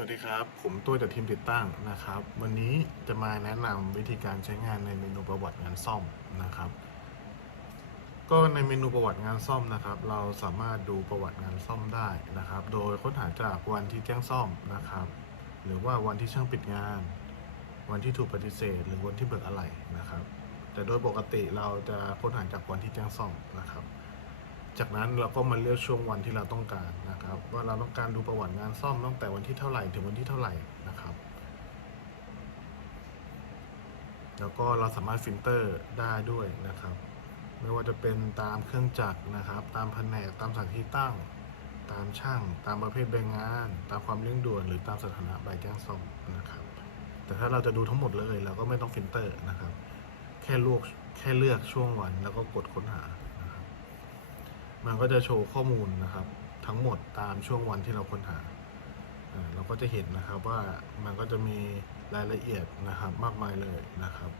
วัสดีครับ ผมตัวจากทีมติดตั้งนะครับ วันนี้จะมาแนะนำวิธีการใช้งานในเมนูประวัติงานซ่อมนะครับ ก็ในเมนูประวัติงานซ่อมนะครับ เราสามารถดูประวัติงานซ่อมได้นะครับ โดยค้นหาจากวันที่แจ้งซ่อมนะครับ หรือว่าวันที่ช่างปิดงาน วันที่ถูกปฏิเสธ หรือวันที่เบิกอะไรนะครับ แต่โดยปกติเราจะค้นหาจากวันที่แจ้งซ่อมนะครับ จากนั้นเราก็มาเลือกช่วงวันที่เราต้องการนะครับ ว่าเราต้องการดูประวัติงานซ่อมตั้งแต่วันที่เท่าไหร่ถึงวันที่เท่าไหร่นะครับ แล้วก็เราสามารถฟิลเตอร์ได้ด้วยนะครับ ไม่ว่าจะเป็นตามเครื่องจักรนะครับ ตามแผนกตามสถานที่ตั้ง ตามช่าง ตามประเภทใบงาน ตามความเร่งด่วนหรือตามสถานะใบแจ้งซ่อมนะครับ แต่ถ้าเราจะดูทั้งหมดเลยเราก็ไม่ต้องฟิลเตอร์นะครับ แค่ลือกแค่เลือกช่วงวันแล้วก็กดค้นหา มันก็จะโชว์ข้อมูลนะครับ ทั้งหมดตามช่วงวันที่เราค้นหา เราก็จะเห็นนะครับว่ามันก็จะมีรายละเอียดนะครับมากมายเลยนะครับ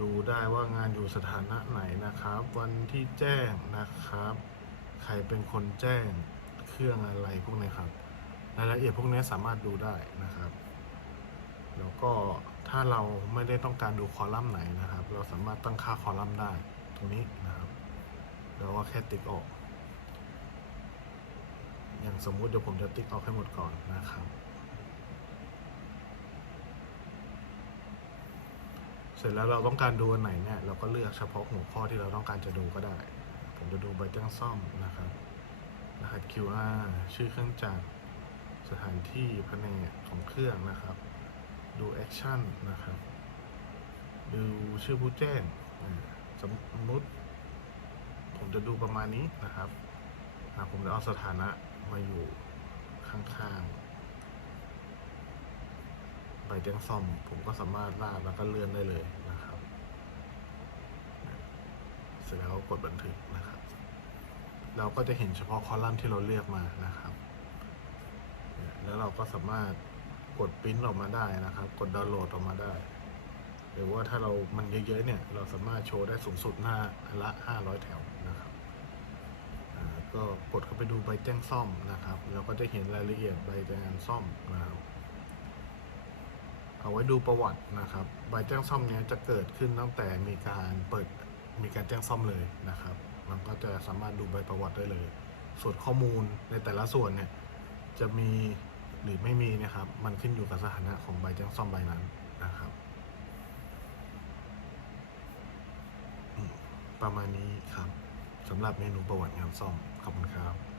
ดูได้ว่างานอยู่สถานะไหนนะครับ วันที่แจ้งนะครับ ใครเป็นคนแจ้งเครื่องอะไรพวกนี้ครับรายละเอียดพวกนี้สามารถดูได้นะครับ แล้วก็ถ้าเราไม่ได้ต้องการดูคอลัมน์ไหนนะครับ เราสามารถตั้งค่าคอลัมน์ได้ตรงนี้นะครับ แล้วก็แค่ติ๊กออก อย่างสมมุติเดี๋ยวผมจะติ๊กออกให้หมดก่อนนะครับ เสร็จแล้วเราต้องการดูอันไหนเนี่ยเราก็เลือกเฉพาะหัวข้อที่เราต้องการจะดูก็ได้ ผมจะดูใบแจ้งซ่อมนะครับรหัส QR ชื่อเครื่องจักรสถานที่แผนกของเครื่องนะครับ ดูแอคชั่นนะครับ ดูชื่อผู้แจ้งสมมติ จะดูประมาณนี้นะครับผมจะเอาสถานะมาอยู่ข้างๆใบแจ้งซ่อม ผมก็สามารถลากแล้วก็เลื่อนได้เลยนะครับ เสร็จแล้วกดบันทึกนะครับ เราก็จะเห็นเฉพาะคอลัมน์ที่เราเลือกมานะครับ แล้วเราก็สามารถกดปริ้นออกมาได้นะครับ กดดาวน์โหลดออกมาได้ หรือว่าถ้าเรามันเยอะๆเนี่ย เราสามารถโชว์ได้สูงสุดหน้าละ 500 แถว ก็กดเข้าไปดูใบแจ้งซ่อมนะครับ เราก็จะเห็นรายละเอียดใบแจ้งซ่อมนะครับเอาไว้ดูประวัตินะครับ ใบแจ้งซ่อมนี้จะเกิดขึ้นตั้งแต่มีการเปิดมีการแจ้งซ่อมเลยนะครับ มันก็จะสามารถดูใบประวัติได้เลย ส่วนข้อมูลในแต่ละส่วนเนี่ยจะมีหรือไม่มีนะครับ มันขึ้นอยู่กับสถานะของใบแจ้งซ่อมใบนั้นนะครับประมาณนี้ครับ สำหรับเมนูประวัติงานซ่อมขอบคุณครับ